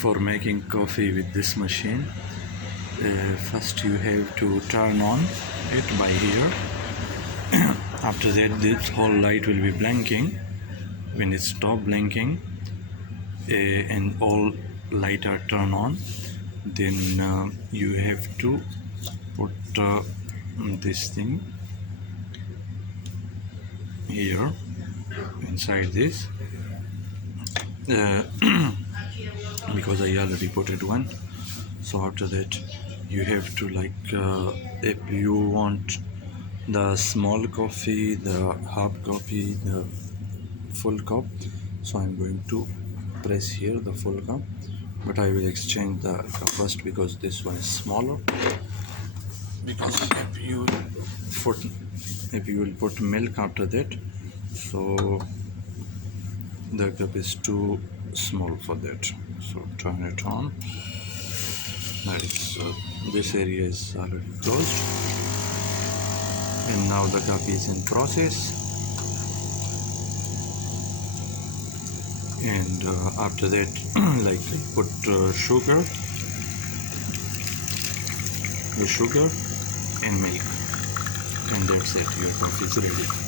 For making coffee with this machine, first you have to turn on it by here. After that, this whole light will be blinking. When it stops blinking and all light are turned on, then you have to put this thing here inside this, because I already put it one. So after that you have to if you want the small coffee, the half coffee, the full cup, so I'm going to press here the full cup, but I will exchange the cup first because this one is smaller. Because if you will put milk after that, so the cup is too small for that. So turn it on. That is this area is already closed, and now the cup is in process. And after that put sugar and milk, and that's it, your coffee is ready.